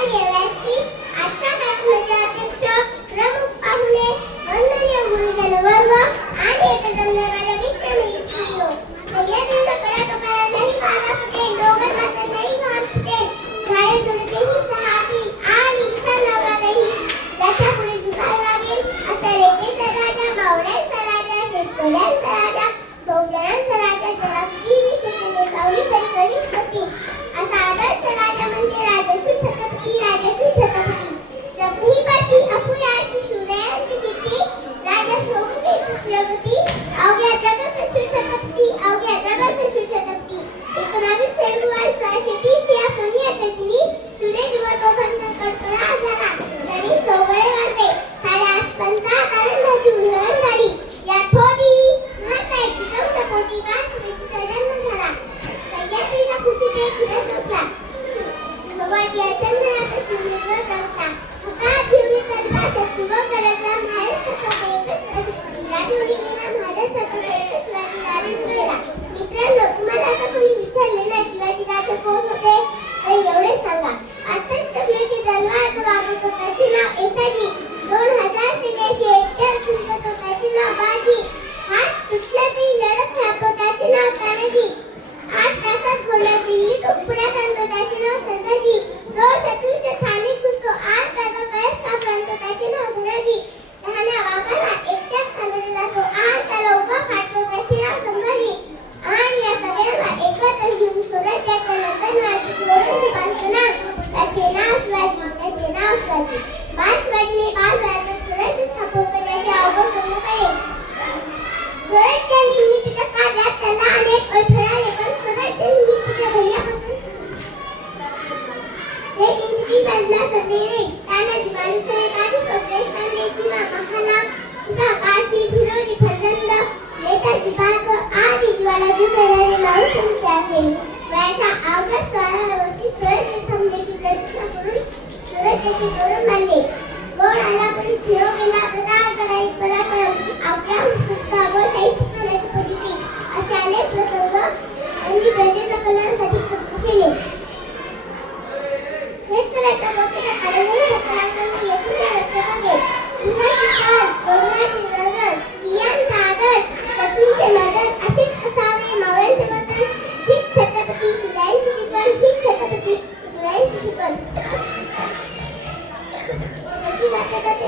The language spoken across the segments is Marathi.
आदरणीय व्यासपीठ, आजच्या कार्यक्रमाचे अध्यक्ष, प्रमुख पाहुणे, वंदनीय गुरुजन वर्ग आणि येथे जमलेल्या माझ्या मित्र-मैत्रिणींनो, सह्याद्रीला कलाकारालाही मागा फुटेल, डोंगर मातांनाही घाम फुटेल, झाडे झुडपेही शहातील आणि विशाल नभालाही ज्याच्या पुढे झुकावे लागेल, असा रेतेचा राजा, मावळ्यांचा राजा, शेतकऱ्यांचा राजा, बहुजनांचा राजा, ज्याला कितीही शस्त्रे लावली तरी कमी पडतील, असा आदर्श राजा म्हणजे राजर्षी छत्रपती, राजर्षी छत्रपती. शब्दही पाठी अपुऱ्या अशी शिवरायांची कीर्ती, राजा शोभती अवघ्या जगात श्री छत्रपती, अवघ्या जगात श्री छत्रपती. 19 फेब्रुवारी 1630 या सोनियाच्या दिनी सूर्य दिवसोपंत कडकडा झाला, त्यांनी चौघडे वाजले, साऱ्या आसमंतात आनंदाची उधळण झाली. या थोडी माता एक जिजाऊच्या पोटी बाळकृष्णाचा जन्म झाला. सह्याद्रीला खुशीने फिरत होता, भगवान या चंद्राचा सूर्यवर चढता, हकात घेऊन तलवा शक्ती व गरजला महाराष्ट्राचा एकच राजवडी गेला, महाराष्ट्राचा एकच शिवाजी राजा गेला. मित्रांनो, तुम्हाला आता कोणी विचारले ना शिवाजी राजा कोण होते, तर एवढे सांगा. असेच टकल्याची तलवार तो वागत होता, त्याचे नाव एसाजी. 2000 सैन्याशी एकट्यात झुंजत होता, त्याचे नाव बाजी. हात तुटला तरी लढत राहतो, त्याचे नाव तानाजी. 8 तासात गोळ्या दिल्ली तो पुण्यात आणतो, त्याचे नाव संताजी. जो शत्रूच्या छाती घुसतो, 8 तासात कळस कापतो, त्याचे नाव धनाजी. लहान्या वाघाला एकट्यात सांभाळला जातो, 8 त्याला उभा फाटतो, त्याचे नाव संभाजी. आणि या सगळ्यांना एकत्र घेऊन स्वराज्याच्या नंदनवाची जोडणी बांधताना त्याचे नाव शिवाजी, त्याचे नाव शिवाजी. बाल शिवाजीने बालवयातच स्वराज्य स्थापन करण्याचे अवघड स्वप्न पाहिले. स्वराज्य निर्मितीच्या कार्यात त्याला अनेक अडथळे आले, पण स्वराज्य निर्मितीच्या ध्येयापासून ते किंचितही बदलला सदैव. तानाजी मालुसरे, बाजीप्रभू देशपांडे, चिमा महालाम, शिवा काशी, भिलोजी फर्जंद, नेताजी बाळक आदी जीवाला जीव देणारे नाव त्यांचे आहे. वयाच्या अवघ्या 16 वर्षी स्वराज्य थांबण्याची प्रतीक्षा करून स्वराज्याचे तोरण बांधले. गोड आला पण सिंह गेला, प्रताप कराई पराक्रम, अवघ्या सुटका व शाही खाण्याची पद्धती, असे अनेक प्रसंग त्यांनी प्रजेच्या कल्याणासाठी खर्च केले. शेतकऱ्याच्या डोक्याच्या काढूनही होताना येथील रक्षकाने सिंहाची चाल, तरुणाची नजर, स्त्रियांचा आदर, सतींचे मदन असेच असावे मावळ्यांचे वतन. हीच छत्रपती शिवरायांची शिकवण, हीच छत्रपती शिवरायांची शिकवण.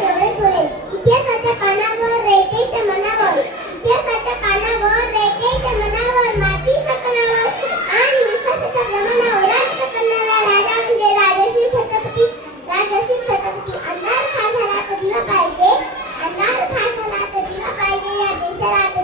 एवढेच बोले. इतिहासाच्या पानावर, रयतेच्या मनावर, इतिहासाच्या पानावर, रयतेच्या मनावर, मातीच्या कणावर आणि विश्वासाच्या प्रमाणावर राज्य करणारा राजा म्हणजे राजर्षी छत्रपती, राजर्षी छत्रपती. अंधार फार झाला तर दिवा पाहिजे, अंधार फार झाला तर दिवा पाहिजे. या देशाला आता